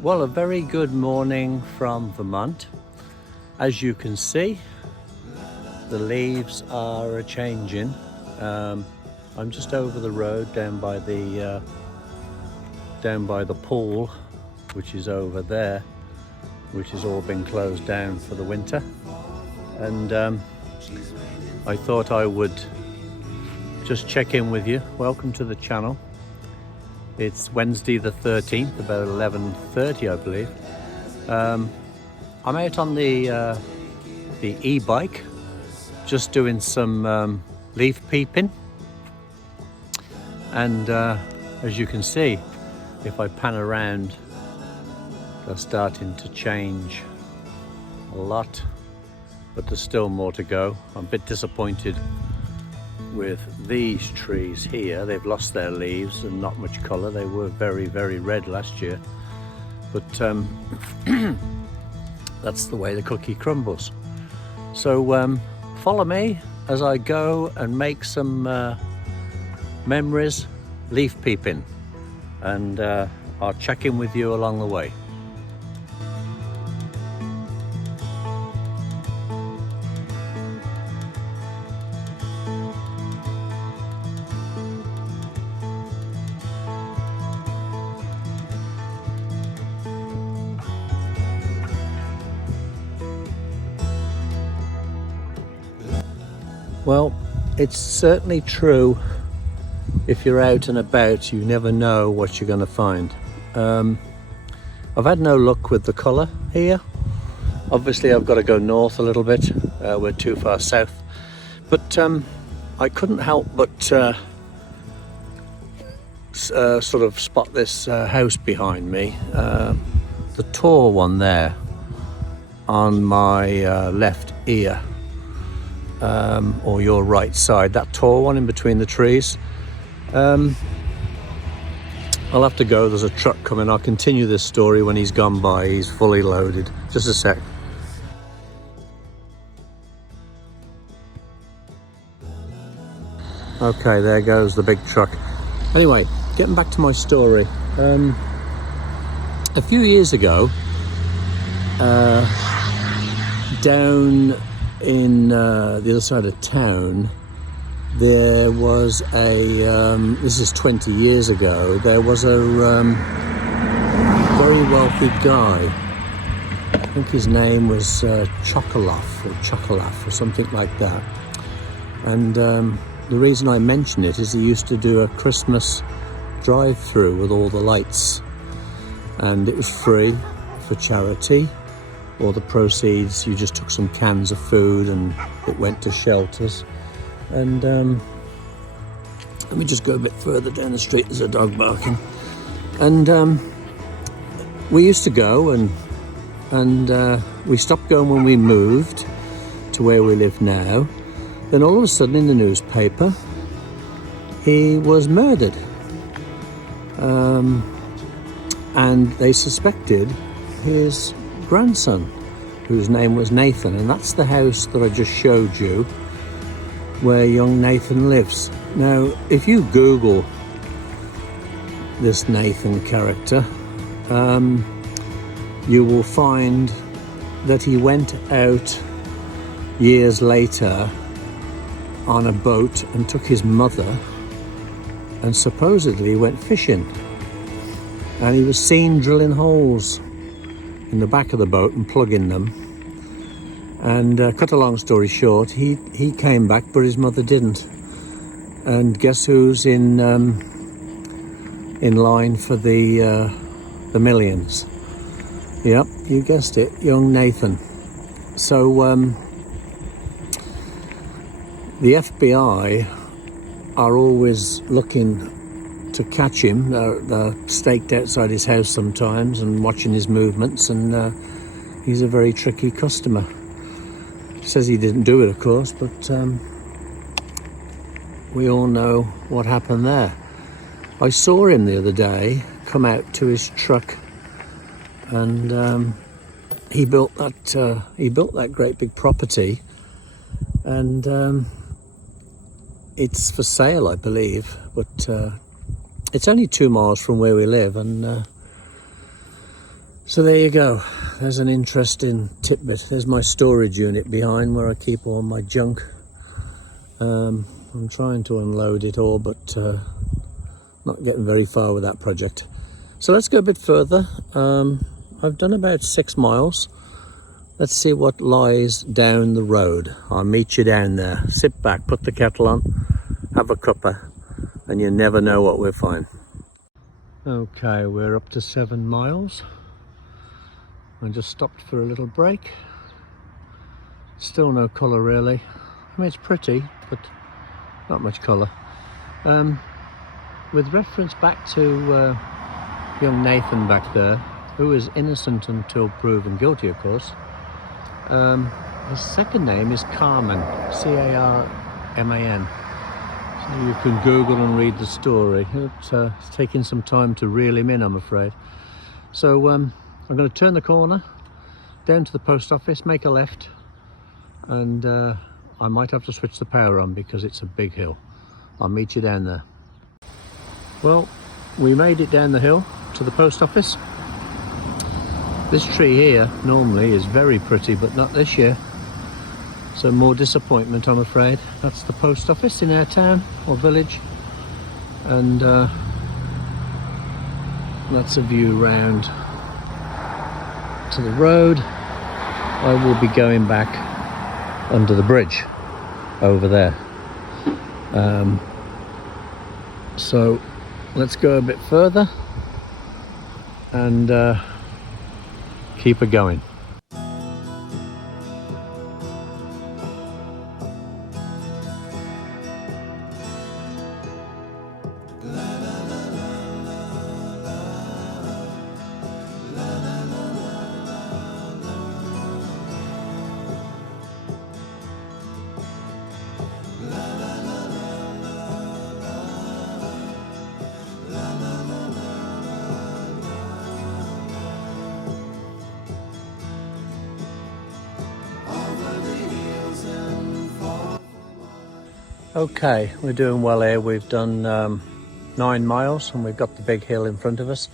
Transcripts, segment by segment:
Well, a very good morning from Vermont. As you can see, the leaves are changing. I'm just over the road down by the pool, which is over there, which has all been closed down for the winter. And I thought I would just check in with you. Welcome to the channel. It's Wednesday the 13th, about 11:30, I believe. I'm out on the e-bike, just doing some leaf peeping. And as you can see, if I pan around, they're starting to change a lot, but there's still more to go. I'm a bit disappointed with these trees here. They've lost their leaves and not much colour. They were very, very red last year, but that's the way the cookie crumbles. So follow me as I go and make some memories leaf peeping, and I'll check in with you along the way. Well, it's certainly true. If you're out and about, you never know what you're going to find. I've had no luck with the colour here. Obviously, I've got to go north a little bit. We're too far south. But I couldn't help but sort of spot this house behind me. The tall one there on my left ear. Or your right side, that tall one in between the trees. I'll have to go. There's a truck coming. I'll continue this story when he's gone by. He's fully loaded. Just a sec. Okay, there goes the big truck. Anyway, getting back to my story. A few years ago, down in the other side of town, there was this is 20 years ago, there was a very wealthy guy. I think his name was Chocolaf or something like that. And the reason I mention it is he used to do a Christmas drive-through with all the lights, and it was free for charity. All the proceeds, you just took some cans of food and it went to shelters. And let me just go a bit further down the street. There's a dog barking. And we used to go, and we stopped going when we moved to where we live now. Then all of a sudden in the newspaper, he was murdered. And they suspected his grandson, whose name was Nathan, and that's the house that I just showed you where young Nathan lives. Now, if you Google this Nathan character, you will find that he went out years later on a boat and took his mother and supposedly went fishing, and he was seen drilling holes in the back of the boat and plugging them. And cut a long story short, he came back, but his mother didn't. And guess who's in line for the millions? Yep, you guessed it, young Nathan. So the FBI are always looking to catch him. They're staked outside his house sometimes and watching his movements, and he's a very tricky customer. Says he didn't do it, of course, but we all know what happened there. I saw him the other day come out to his truck, and he built that great big property, and it's for sale, I believe, but it's only 2 miles from where we live, and So there you go. There's an interesting tidbit. There's my storage unit behind where I keep all my junk. I'm trying to unload it all, but not getting very far with that project. So let's go a bit further. I've done about 6 miles. Let's see what lies down the road. I'll meet you down there. Sit back, put the kettle on, have a cuppa, and you never know what we'll find. Okay, we're up to 7 miles. I just stopped for a little break. Still no colour really. I mean, it's pretty, but not much colour. With reference back to young Nathan back there, who is innocent until proven guilty, of course. His second name is Carman, C-A-R-M-A-N. So you can Google and read the story. It's taking some time to reel him in, I'm afraid. So I'm going to turn the corner down to the post office, make a left, and I might have to switch the power on because it's a big hill. I'll meet you down there. Well, we made it down the hill to the post office. This tree here normally is very pretty, but not this year. So more disappointment, I'm afraid. That's the post office in our town or village. And that's a view round to the road. I will be going back under the bridge over there. So let's go a bit further and keep it going. Okay, we're doing well here. We've done 9 miles and we've got the big hill in front of us.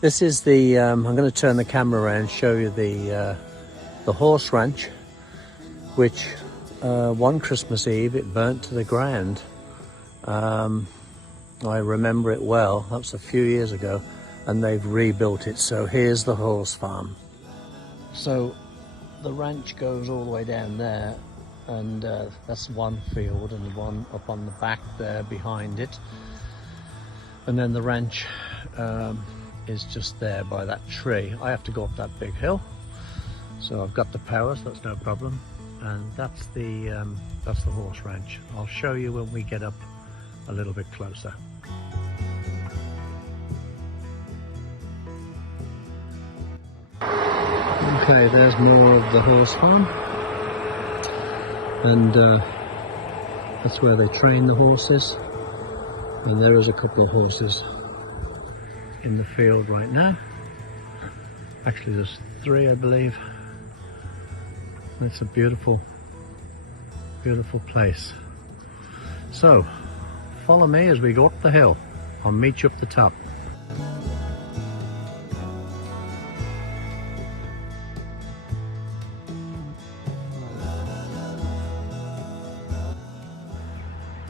This is the, I'm going to turn the camera around and show you the horse ranch, which one Christmas Eve it burnt to the ground. I remember it well, that was a few years ago, and they've rebuilt it. So here's the horse farm. So the ranch goes all the way down there, and that's one field, and the one up on the back there behind it, and then the ranch is just there by that tree. I have to go up that big hill, so I've got the power, so that's no problem. And that's the horse ranch. I'll show you when we get up a little bit closer. Okay, there's more of the horse farm. And that's where they train the horses, and there is a couple of horses in the field right now. Actually there's 3, I believe. It's a beautiful place. So follow me as we go up the hill. I'll meet you up the top.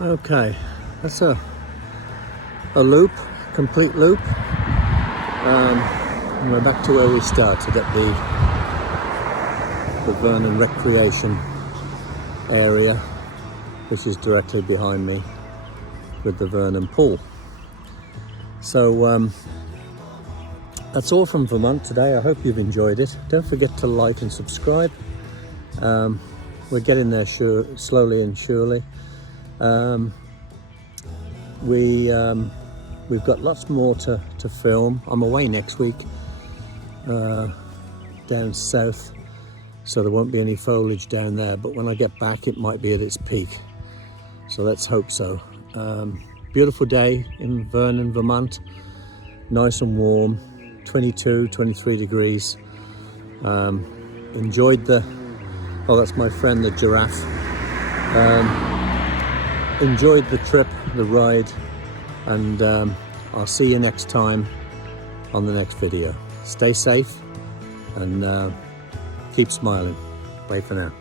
Okay, that's a loop, complete loop. And we're back to where we started at the Vernon Recreation area, which is directly behind me with the Vernon Pool. So that's all from Vermont today. I hope you've enjoyed it. Don't forget to like and subscribe. We're getting there slowly and surely. We've got lots more to film. I'm away next week down south, so there won't be any foliage down there, but when I get back it might be at its peak, so let's hope so. Beautiful day in Vernon, Vermont, nice and warm, 22, 23 degrees. Enjoyed oh, that's my friend the giraffe. Enjoyed the trip, the ride, and I'll see you next time on the next video. Stay safe and keep smiling. Bye for now.